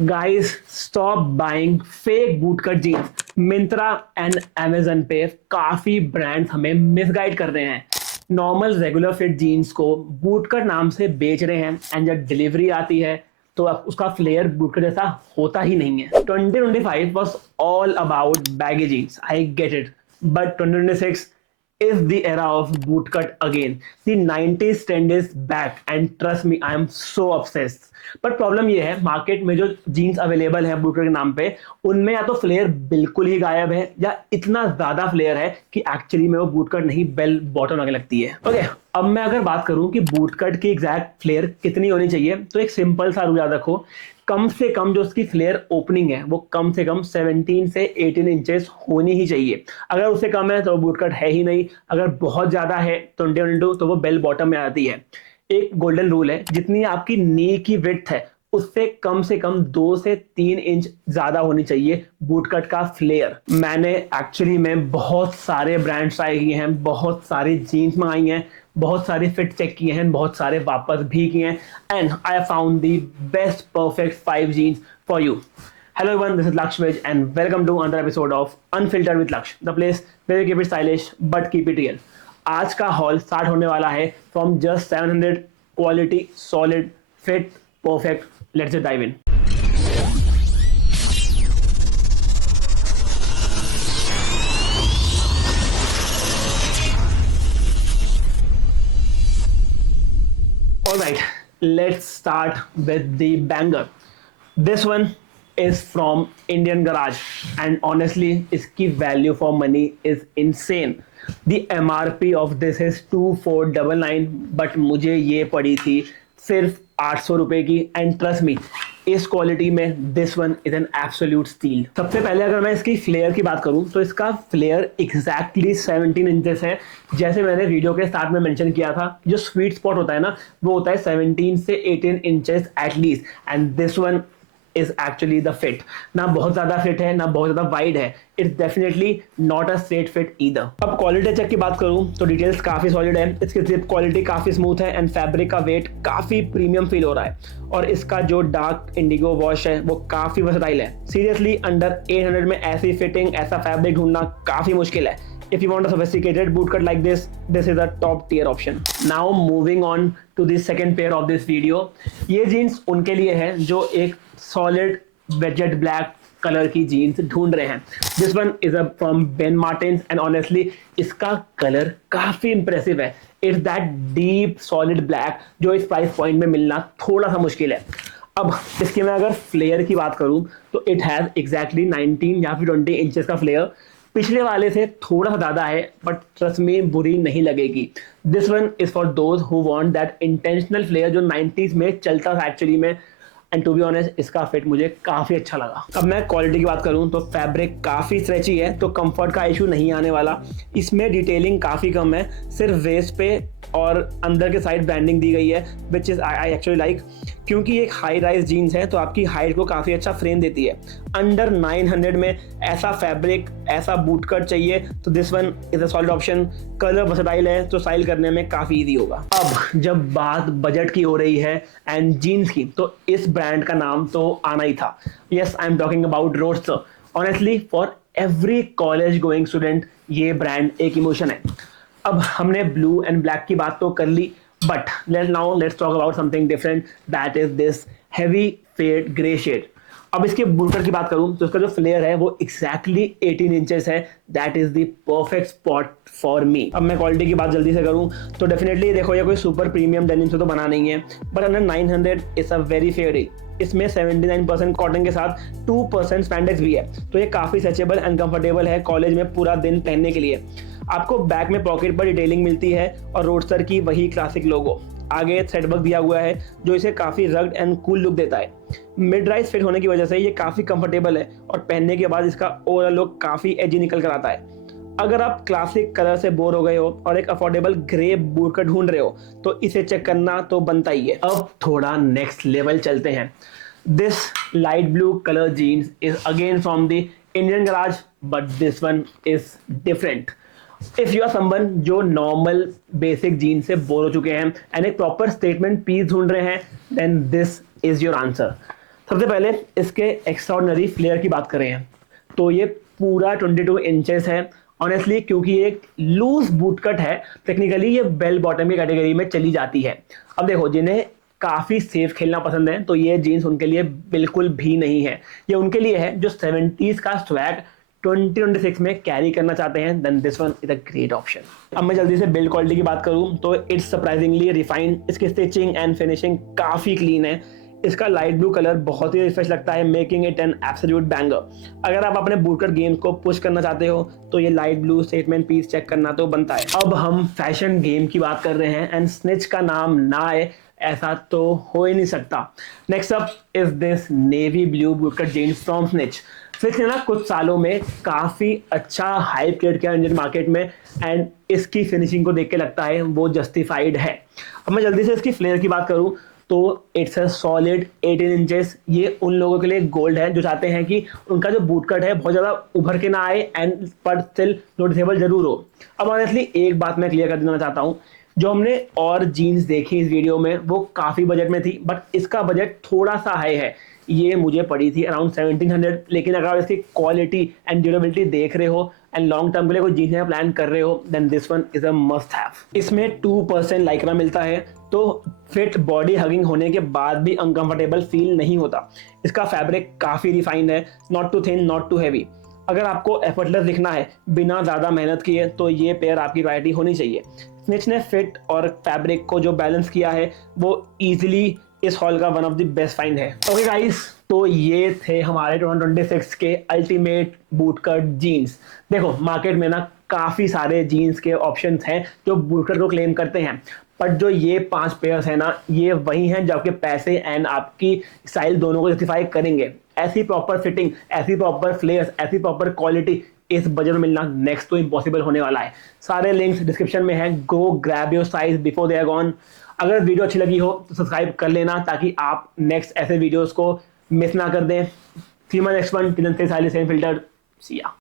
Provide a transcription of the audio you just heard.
Guys, stop buying fake bootcut jeans. Myntra and Amazon पे काफी brands हमें मिसगाइड कर रहे हैं. नॉर्मल रेगुलर फिट जीन्स को बूटकट नाम से बेच रहे हैं एंड जब डिलीवरी आती है तो अब उसका फ्लेयर बूटकट जैसा होता ही नहीं है. 2025 was all about baggy jeans. I get it. But 2026 is the era of bootcut again. The 90s trend is back and trust me, I am so obsessed. पर प्रॉब्लम ये है, मार्केट में जो jeans available है bootcut के नाम पे, उनमें या तो फ्लेयर बिल्कुल ही गायब है या इतना ज्यादा फ्लेयर है कि एक्चुअली में वो बूटकट नहीं बेल बॉटम लगे लगती है. ओके, अब मैं अगर बात करूं कि बूटकट की एग्जैक्ट फ्लेयर कितनी होनी चाहिए, तो एक सिंपल सा रूल याद रखो. कम से कम जो उसकी फ्लेयर ओपनिंग है वो कम से कम 17 से 18 इंचेस होनी ही चाहिए. अगर उससे कम है तो बूटकट है ही नहीं. अगर बहुत ज्यादा है 20 तो वो बेल बॉटम में आती है. एक गोल्डन रूल है, जितनी आपकी नी की विड्थ है उससे कम से कम 2 से 3 इंच ज्यादा होनी चाहिए बूटकट का फ्लेयर. मैंने एक्चुअली में बहुत सारे ब्रांड्स ट्राई किए हैं, बहुत सारी जीन्स मंगाई हैं, बहुत सारे फिट चेक किए हैं, बहुत सारे वापस भी किए हैं, and I found the best perfect 5 jeans for you. Hello everyone, this is Laksh Vij and welcome to another episode of Unfiltered with Laksh, the place where we keep it stylish but keep it real. आज का hall start होने वाला है from just 700 quality solid fit perfect. Let's dive in. Alright, let's start with the banger. This one is from Indian Garage and honestly इसकी value for money is insane. The MRP of this is 2499 but मुझे ये पड़ी थी सिर्फ 800 रुपए की. And trust me, इस quality में this one is an absolute steel. सबसे पहले अगर मैं इसकी फ्लेयर की बात करूं तो इसका फ्लेयर एग्जैक्टली 17 इंचेस है. जैसे मैंने वीडियो के स्टार्ट में मेंशन किया था, जो स्वीट स्पॉट होता है ना, वो होता है 17 से 18 inches at least. And this one is actually the fit. ना बहुत ज्यादा फिट है ना बहुत ज्यादा वाइड है. It's definitely not a straight fit either. अब क्वालिटी चेक की बात करूं तो डिटेल्स काफी सॉलिड है. इसकी जिप क्वालिटी काफी स्मूथ है एंड फैब्रिक का वेट काफी प्रीमियम फील हो रहा है. और इसका जो डार्क इंडिगो वॉश है वो काफी वर्सेटाइल है. सीरियसली अंडर 800 में ऐसी फिटिंग, ऐसा फैब्रिक ढूंढना काफी मुश्किल है. If you want a sophisticated bootcut like this is a top tier option. Now moving on to the second pair of this video. ये जीन्स उनके लिए है जो एक सॉलिड वेजेट ब्लैक कलर की जीन्स ढूंढ रहे हैं. This one is from Ben Martins and honestly इसका कलर काफी इंप्रेसिव है. It's that deep solid black जो इस प्राइस पॉइंट में मिलना थोड़ा सा मुश्किल है. अब इसकी मैं अगर फ्लेयर की बात करूं तो इट हैज एग्जैक्टली 19 या फिर 20 इंचेस का फ्लेयर. पिछले वाले से थोड़ा सा ज्यादा है बट ट्रस्ट में बुरी नहीं लगेगी. This one is for those who want that intentional flair जो 90s में चलता था एक्चुअली में. एंड टू बी ऑनेस्ट इसका फिट मुझे काफी अच्छा लगा. अब मैं क्वालिटी की बात करूं तो फैब्रिक काफी स्ट्रेची है तो कंफर्ट का इशू नहीं आने वाला. इसमें डिटेलिंग काफी कम है, सिर्फ वेस्ट पे और अंदर के साइड ब्रांडिंग दी गई है which is I actually like, क्योंकि एक हाई राइज जीन्स है तो आपकी हाइट को काफी अच्छा फ्रेम देती है. अंडर 900 में ऐसा फैब्रिक, ऐसा बूटकट चाहिए तो this one is a solid option. Colour versatile है तो स्टाइल करने में काफी इजी होगा. अब जब बात बजट की हो रही है एंड जीन्स की तो इस ब्रांड का नाम तो आना ही था. Yes, I am talking about roadster. Honestly for every college going student ये ब्रांड एक इमोशन है. अब हमने ब्लू एंड ब्लैक की बात तो कर ली, but let's talk about something different, that is this heavy fade gray shade. अब इसके बूटकट की बात करूं तो इसका जो फ्लेयर है वो exactly 18 इंचेस है. That is the perfect spot for me. अब मैं क्वालिटी की बात जल्दी से करूं तो डेफिनेटली देखो ये कोई सुपर प्रीमियम डेनिम से तो बना नहीं है, but under 900 it's a very fair deal. इसमें 79% कॉटन के साथ 2% स्पैंडेक्स भी है तो ये काफी स्ट्रेचेबल एंड कंफर्टेबल है कॉलेज में पूरा दिन पहनने के लिए. आपको बैक में पॉकेट पर डिटेलिंग मिलती है और रोडस्टर की वही क्लासिक लोगो. आगे थ्रेडवर्क दिया हुआ है जो इसे काफी रग्ड एंड कूल लुक देता है. मिड राइज फिट होने की वजह से ये काफी कंफर्टेबल है और पहनने के बाद इसका ओवरऑल लुक काफी एजी निकल कर आता है. अगर आप क्लासिक कलर से बोर हो गए हो और एक अफोर्डेबल ग्रे बूटकट ढूंढ रहे हो तो इसे चेक करना तो बनता ही है. अब थोड़ा नेक्स्ट लेवल चलते हैं. This light blue colour jeans is again from the Indian Garage but this one is different. If you are someone जो नॉर्मल बेसिक जीन से बोर हो चुके हैं एंड एक प्रॉपर स्टेटमेंट पीस ढूंढ रहे हैं, then this is your answer. सबसे पहले इसके एक्स्ट्राऑर्डिनरी फ्लेयर की बात करें हैं तो ये पूरा 22 इंचेस है। ऑनेस्टली क्योंकि ये एक लूज बूट कट है, टेक्निकली ये बेल बॉटम की कैटेगरी में चली जाती है। अब देखो, जिन्हें काफ़ी सेफ खेलना पसंद है तो ये जीन्स उनके लिए बिल्कुल भी नहीं है। ये उनके लिए है जो 70s का स्वैग 2026 में कैरी करना चाहते हैं, then this one is a great option. अब मैं जल्दी से बिल्ड क्वालिटी की बात करूं तो इट्स सरप्राइजिंगली रिफाइंड। इसकी स्टिचिंग एंड फिनिशिंग काफ़ी क्लीन है। इसका लाइट ब्लू कलर बहुत ही रिफ्रेश लगता है, making it an absolute banger. अगर आप अपने बूटकट गेम को पुश करना चाहते हो तो ये light blue statement piece check करना तो बनता है। अब हम फैशन गेम की बात कर रहे हैं एंड स्निच का नाम ना आए ऐसा तो हो ही नहीं सकता। Next up is this navy blue bootcut jeans from Snitch. Snitch ने ना कुछ सालों में काफ़ी अच्छा हाइप क्रिएट किया इंडियन मार्केट में एंड इसकी फिनिशिंग को देख के लगता है वो जस्टिफाइड है। अब मैं जल्दी से इसकी फ्लेयर की बात करूं तो इट्स अ सॉलिड 18 इंचेस। ये उन लोगों के लिए गोल्ड है जो चाहते हैं कि उनका जो बूट कट है बहुत ज़्यादा उभर के ना आए एंड पर स्टिल नोटिसेबल जरूर हो। अब ऑनेस्टली एक बात मैं क्लियर कर देना चाहता हूँ, जो हमने और जीन्स देखी इस वीडियो में वो काफ़ी बजट में थी, बट इसका बजट थोड़ा सा हाई है। ये मुझे पड़ी थी अराउंड 1700, लेकिन अगर आप इसकी क्वालिटी एंड ड्यूरेबिलिटी देख रहे हो एंड लॉन्ग टर्म के लिए कोई जीन्स प्लान कर रहे हो then this one is a must have. इसमें 2% लाइक्रा मिलता है तो फिट बॉडी हगिंग होने के बाद भी अनकंफर्टेबल फील नहीं होता। इसका फैब्रिक काफ़ी रिफाइंड है, not too thin not too heavy. अगर आपको एफर्टलेस दिखना है बिना ज़्यादा मेहनत किए तो ये पेयर आपकी प्रायोरिटी होनी चाहिए। स्निच ने फिट और फैब्रिक को जो बैलेंस किया है वो इजीली इस हॉल का one of the best find है। ओके गाइस, तो ये थे हमारे 2026 के अल्टीमेट बूटकट जीन्स। देखो, मार्केट में ना काफ़ी सारे जीन्स के ऑप्शंस हैं जो बूटकट को क्लेम करते हैं, बट जो ये 5 पेयर्स हैं ना, ये वही हैं जो आपके पैसे एंड आपकी स्टाइल दोनों को जस्टिफाई करेंगे। ऐसी प्रॉपर फिटिंग, ऐसी प्रॉपर फ्लेयर्स, ऐसी प्रॉपर क्वालिटी इस बजट में मिलना नेक्स्ट तो इम्पॉसिबल होने वाला है। सारे लिंक्स डिस्क्रिप्शन में हैं, go grab your size before they are gone. अगर वीडियो अच्छी लगी हो तो सब्सक्राइब कर लेना ताकि आप नेक्स्ट ऐसे वीडियोस को मिस ना कर दें। See my next one, till then stay stylish and filtered. See या।